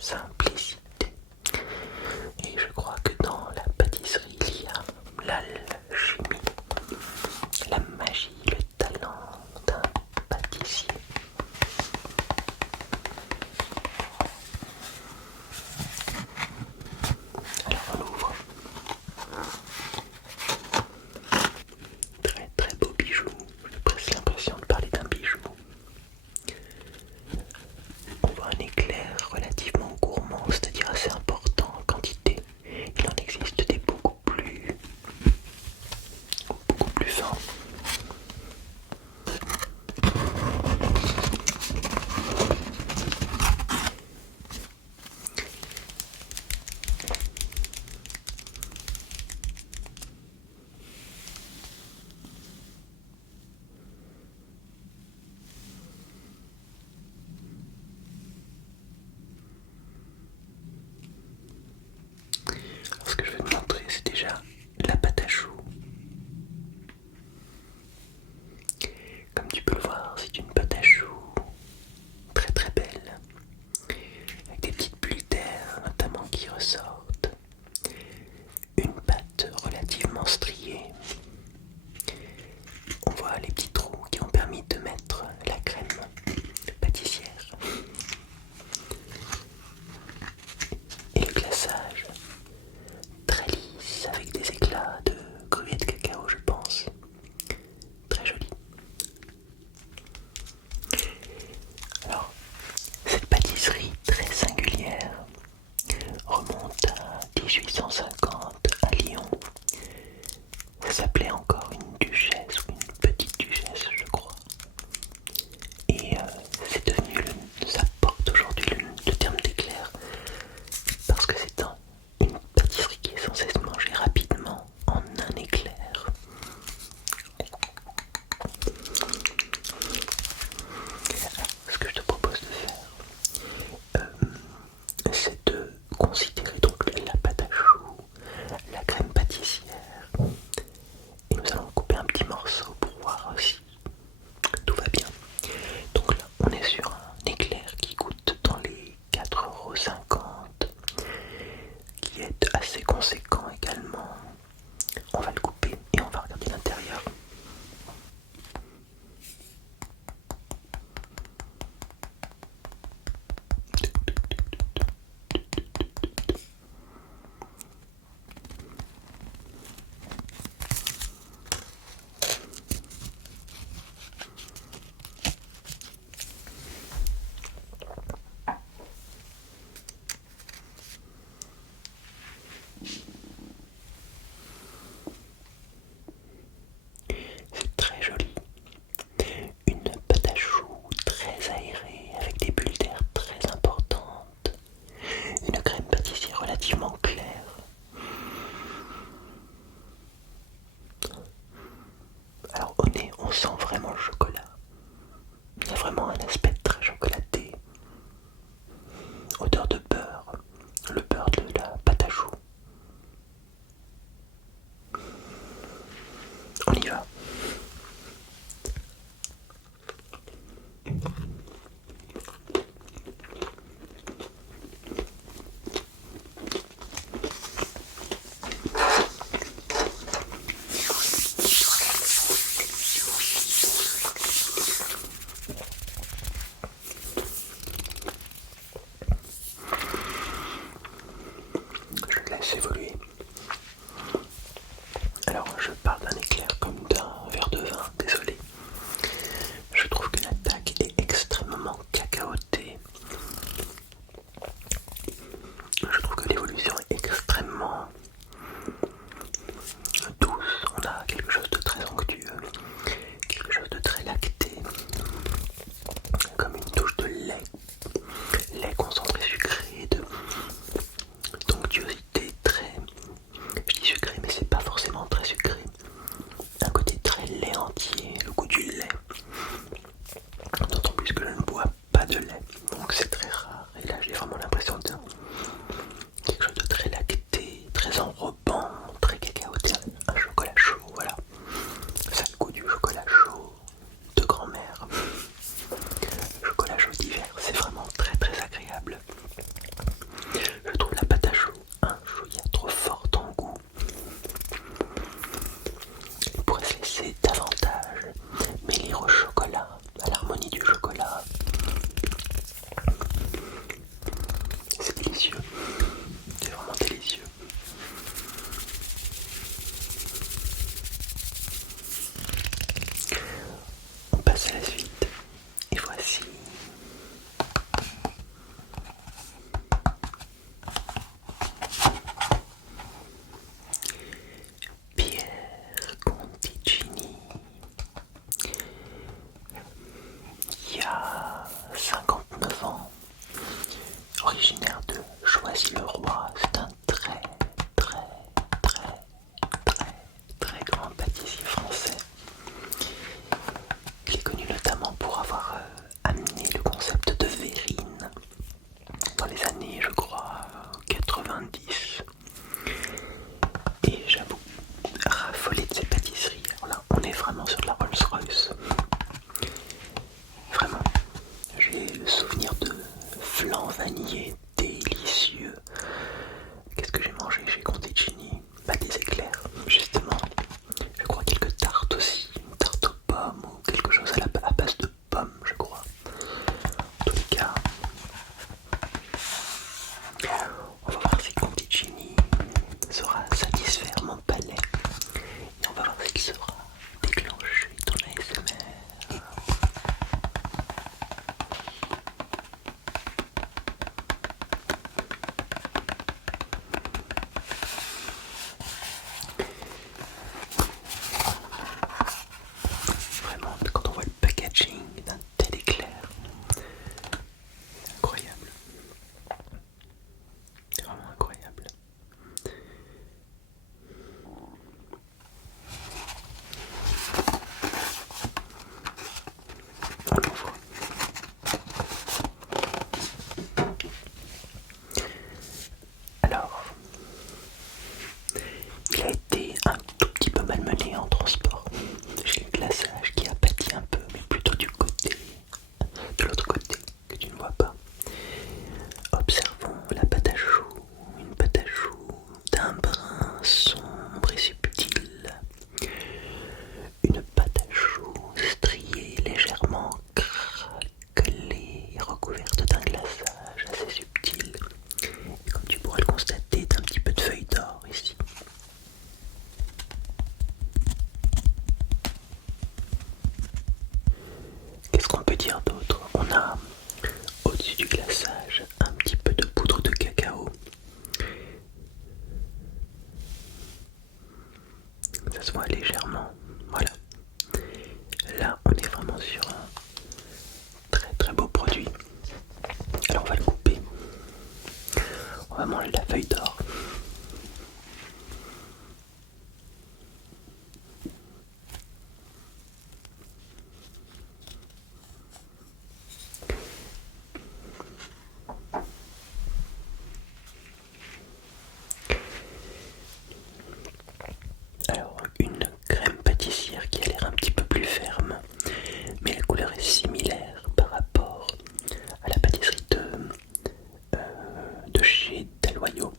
simplicité. Et je crois que dans la pâtisserie, il y a l'alchimie, la magie, le talent d'un pâtissier. Alors on ouvre. Très très beau bijou. J'ai presque l'impression de parler d'un bijou. On voit un éclair relativement gourmand, c'est-à-dire assez important en quantité. Il en existe des beaucoup plus fins. Alors ce que je vais te montrer, c'est déjà la pâte à choux. Comme tu peux le voir, c'est une pâte à choux très très belle, avec des petites bulles d'air notamment qui ressortent. Une pâte relativement striée. On voit les petits trous qui ont permis de mettre la crème pâtissière. Et le glaçage, très lisse, avec des éclats de gruyère de cacao, je pense. Très joli. Alors, cette pâtisserie très singulière remonte à 1850 à Lyon. Ça s'appelait encore une duchesse ou une petite duchesse, je crois. Et c'est devenu, ça porte aujourd'hui le terme d'éclair parce que c'est une pâtisserie qui est censée se manger rapidement en un éclair. Ce que je te propose de faire, c'est de considérer donc la pâte à choux, la crème pâtissière, et nous allons couper un petit morceau pour voir si tout va bien. Donc là, on est sur un éclair qui coûte dans les 4,50 €, qui est assez conséquent également. On va le couper et on va regarder l'intérieur. Noisy-le-Roi. C'est un très très très très très grand pâtissier français. Il est connu notamment pour avoir amené le concept de verrine dans les années, je crois, 90. Et j'avoue, raffoler de ces pâtisseries. Alors là, on est vraiment sur de la Rolls-Royce. Vraiment, j'ai le souvenir de flan vanillé délicieux. Qu'est-ce que j'ai mangé chez Conticini? Des éclairs, justement. Je crois quelques tartes aussi, une tarte aux pommes ou quelque chose à base de pommes, je crois. En tous les cas, on va voir si Conticini saura satisfaire mon palais. Et on va voir s'il saura déclencher ton ASMR. Vraiment, quand on voit le packaging d'un tel éclair, c'est incroyable. C'est vraiment incroyable. On l'ouvre. Alors, il a été un tout petit peu malmené en transport. J'ai le glaçage qui a pâti un peu, mais plutôt de l'autre côté, que tu ne vois pas. Observons la pâte à choux, une pâte à choux d'un brun sombre et subtil. Une pâte à choux striée, légèrement craquelée, recouverte d'un glaçage assez subtil. Et comme tu pourras le constater, d'un petit peu de feuilles d'or ici. Qu'est-ce qu'on peut dire d'autre? On a au-dessus du glaçage un petit peu de poudre de cacao. Ça se voit légèrement. Voilà. Là, on est vraiment sur un très très beau produit. Alors on va le couper. On va manger la feuille d'or. Alors, une crème pâtissière qui a l'air un petit peu plus ferme, mais la couleur est similaire par rapport à la pâtisserie de chez Dalloyau.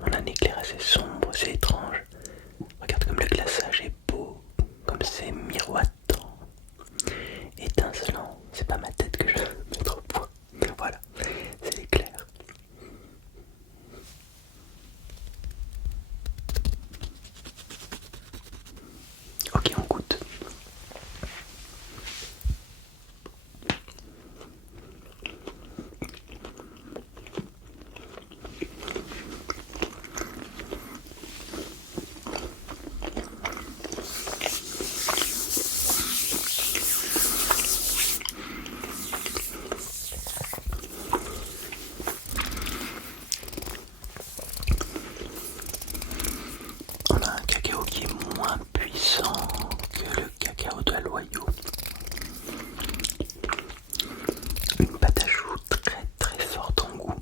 On a un éclair assez sombre, c'est étrange. Regarde comme le glaçage est beau, comme c'est miroitant, étincelant. C'est pas ma tête que je vais mettre au point. Voilà, c'est l'éclair. Ok, on goûte. On a un cacao qui est moins puissant que le cacao de Dalloyau. Une pâte à choux très très forte en goût,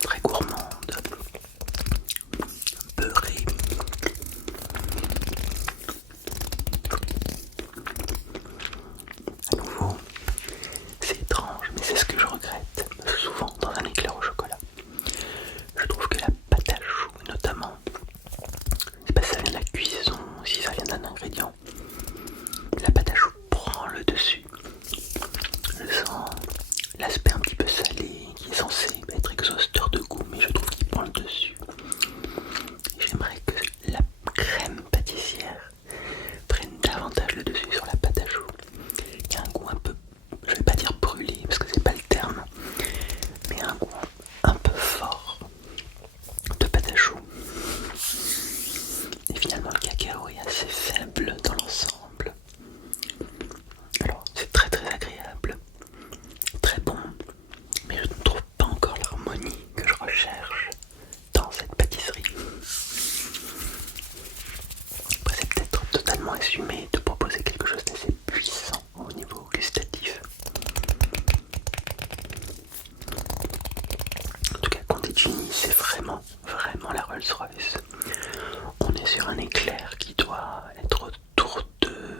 très gourmande, beurrée. À nouveau, c'est étrange, mais c'est ce que je regrette souvent dans un éclair au chocolat. Je trouve que la pâte à choux, notamment, je sais pas si ça vient de la cuisson, si ça vient d'un ingrédient, la pâte à choux prend le dessus. Je sens l'aspect un petit peu salé qui est censé être exhausteur de goût, mais je trouve qu'il prend le dessus. Et j'aimerais que la crème pâtissière prenne davantage le dessus sur la pâte à choux. Il y a un goût un peu, je vais pas dire brûlé parce que c'est pas le terme, mais un goût un peu fort de pâte à choux. Et finalement le cacao est assez faible dans l'ensemble. Alors c'est très très agréable, très bon, Genie, c'est vraiment la Rolls-Royce. On est sur un éclair qui doit être autour de...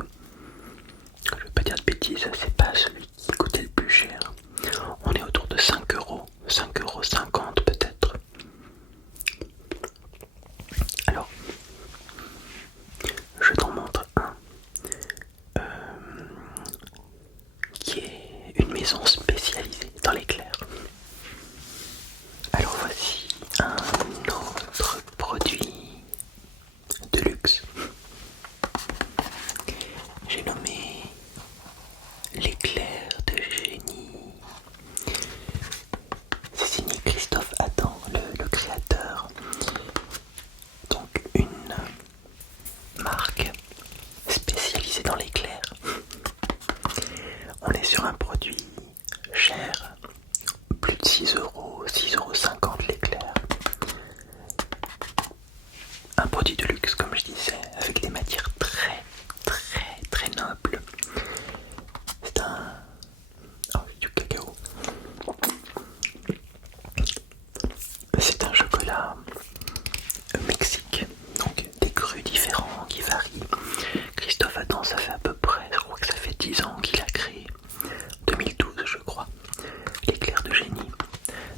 Je vais pas dire de bêtises, c'est pas celui qui coûtait le plus cher. On est autour de 5 euros, 5,50 € peut-être. Alors, je t'en montre un qui est une maison spécialisée dans l'éclair. Alors voici un autre produit de luxe. J'ai nommé l'éclair de génie. C'est signé Christophe Adam, le créateur. Donc une marque spécialisée dans l'éclair. On est sur un produit cher, plus de 6 euros, 6,50 € l'éclair. Un produit de luxe, comme je disais, avec des matières très nobles. C'est un... Oh, du cacao. C'est un chocolat Mexique, donc des crus différents qui varient. Christophe Adam, ça fait à peu près, je crois que ça fait 10 ans qu'il a créé, 2012 je crois, l'éclair de génie.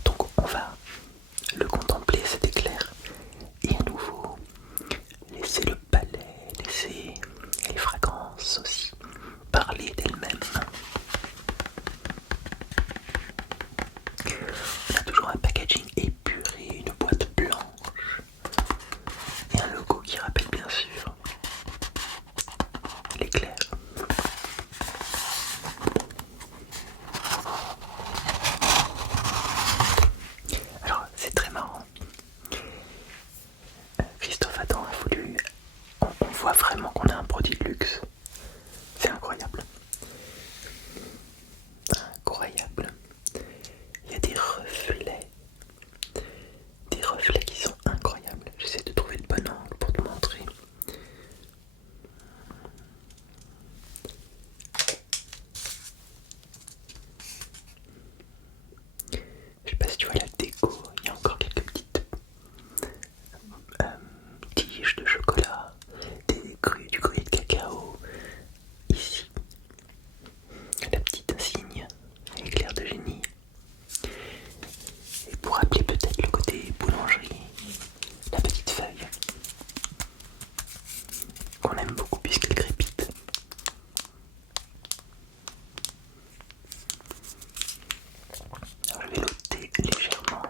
Donc on va le contempler cet éclair et à nouveau laisser le palais, laisser les fragrances aussi parler d'elles-mêmes. On a toujours un packaging épuré, une boîte blanche et un logo qui rappelle bien sûr l'éclair. Alors c'est très marrant. Christophe Adam a voulu... On voit vraiment qu'on a un produit de luxe. C'est incroyable. Incroyable. Il y a des reflets qui sont incroyables. J'essaie de trouver le bon angle pour te montrer. Je sais pas si tu vois la déco, il y a encore quelques petites tiges de chocolat, du gruyère de cacao. Ici, la petite insigne, éclair de génie. Et pour rappeler peut-être le côté boulangerie, la petite feuille qu'on aime beaucoup puisqu'elle crépite. Alors je vais l'ôter légèrement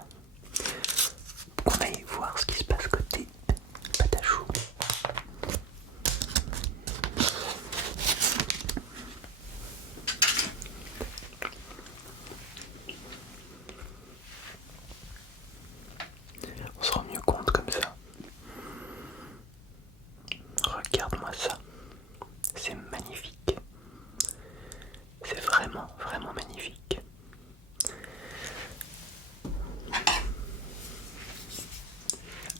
pour qu'on aille voir ce qui se passe côté pâte à choux. On se rend mieux compte comme ça. Regarde-moi ça. C'est magnifique. C'est vraiment magnifique.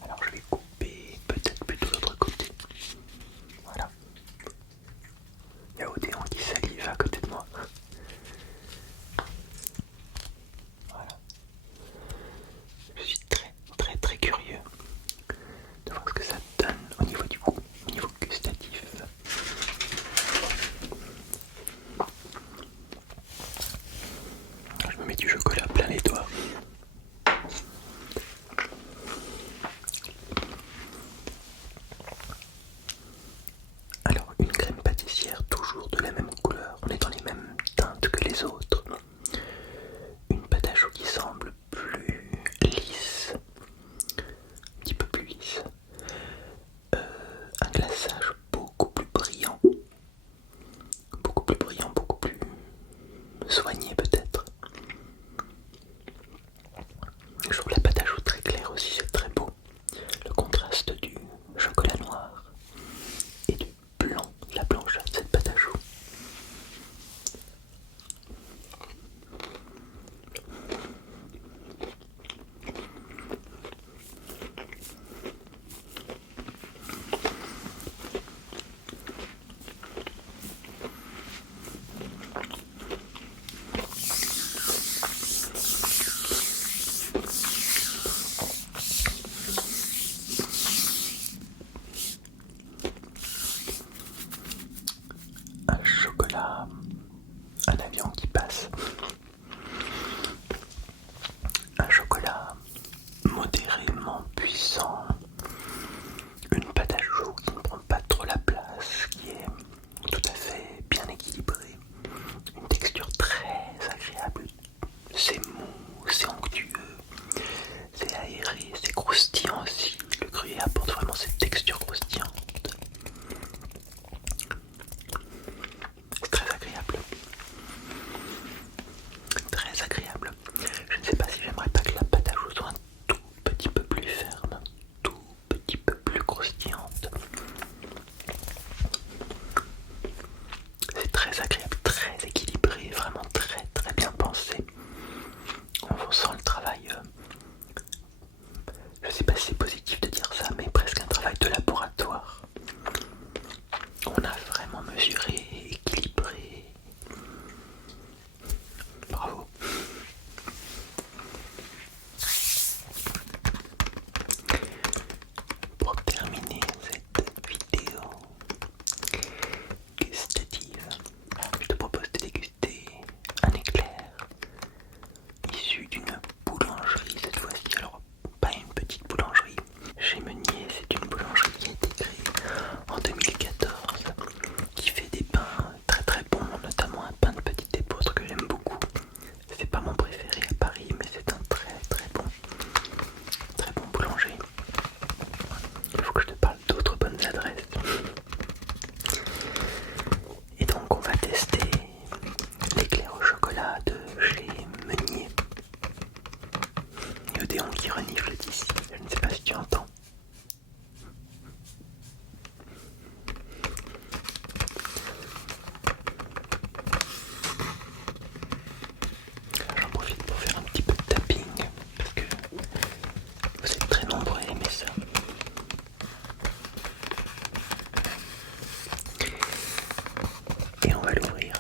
Alors je vais couper peut-être plutôt de l'autre côté. Voilà. Il y a Odéon qui salive à côté de moi. Voilà. Je suis très curieux de voir ce que ça donne au niveau du goût, au niveau gustatif. Je me mets du chocolat plein les doigts. Alors une crème pâtissière toujours de la même couleur, on est dans les mêmes teintes que les autres. Une pâte à choux qui semble plus lisse, un petit peu plus lisse. Un glaçage beaucoup plus brillant, beaucoup plus soigné peut-être. c'est mou, c'est onctueux, c'est aéré, c'est croustillant aussi. Le gruyère apporte vraiment cette texture croustillante. C'est très agréable. Très agréable. Je ne sais pas si j'aimerais pas que la pâte à choux soit un tout petit peu plus ferme, un tout petit peu plus croustillante. C'est très agréable, très équilibré, vraiment très très bien pensé. On sent le travail, je sais pas si c'est positif de dire ça, mais presque un travail de laboratoire. On a vraiment mesuré, équilibré. Bravo. Pour terminer cette vidéo gustative, je te propose de déguster un éclair issu d'une boulangerie cette fois-ci. Alors, pas une petite boulangerie. Chez Meunier, c'est une boulangerie qui a été créée en 2014, qui fait des pains très très bons, notamment un pain de petite épeautre que j'aime beaucoup. C'est pas mon préféré à Paris, mais c'est un très bon boulanger. Il faut que je te parle d'autres bonnes adresses. Et donc on va tester l'éclair au chocolat de chez Meunier. Et Odéon qui renifle d'ici, je ne sais pas si tu entends. J'en profite pour faire un petit peu de tapping, parce que vous êtes très nombreux à aimer ça. Et on va l'ouvrir.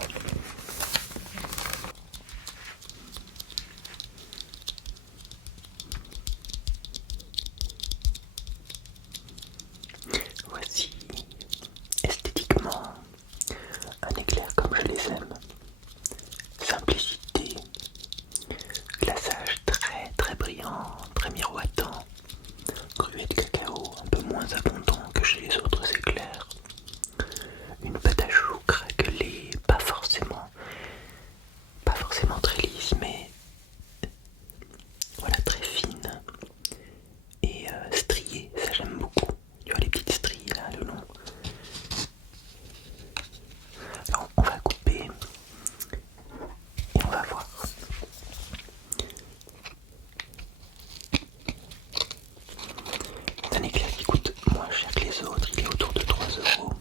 Voici esthétiquement un éclair comme je les aime. Simplicité, glaçage très brillant, très miroitant, gruet de cacao un peu moins abondant que chez les autres éclairs, une pâte à choux craquelée, pas forcément très lisse, mais voilà, très fine et striée, ça j'aime beaucoup. Tu vois les petites stries là le long. Alors on va couper et on va voir. C'est un éclair qui coûte moins cher que les autres, il est autour de 3 €.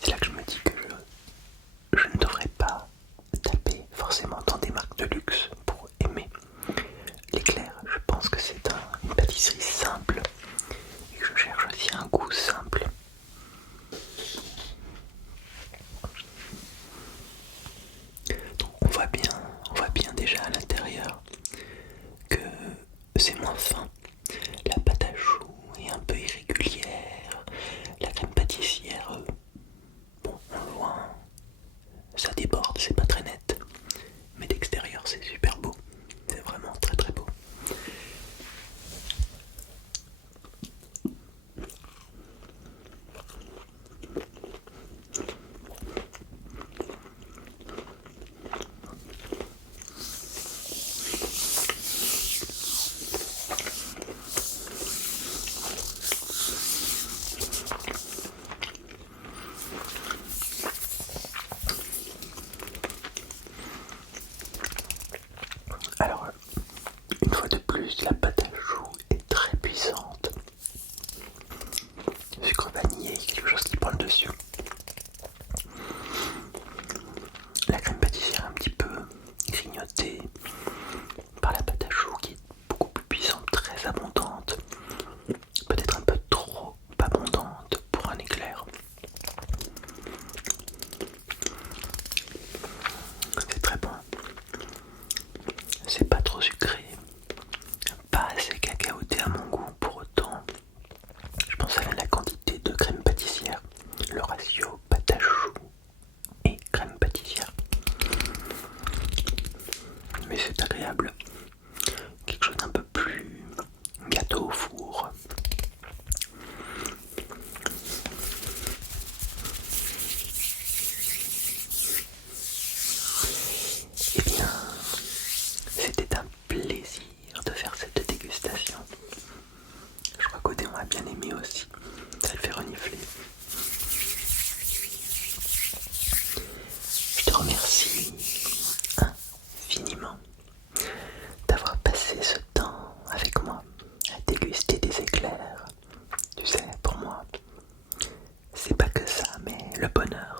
C'est là que je me dis que je ne devrais pas taper forcément dans des marques de luxe pour aimer l'éclair. Je pense que c'est une pâtisserie simple et que je cherche aussi un goût simple. Donc on voit bien déjà à l'intérieur que c'est moins fin. La pâte à choux est un peu irrégulière. La crème pâtissière, bon, on le voit, hein, ça déborde, c'est pas très net. Mais d'extérieur, c'est super beau. C'est vraiment très beau.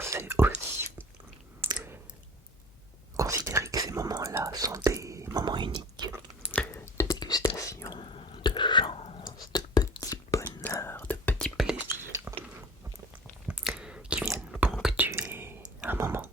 c'est aussi considérer que ces moments-là sont des moments uniques de dégustation, de chance, de petits bonheurs, de petits plaisirs qui viennent ponctuer un moment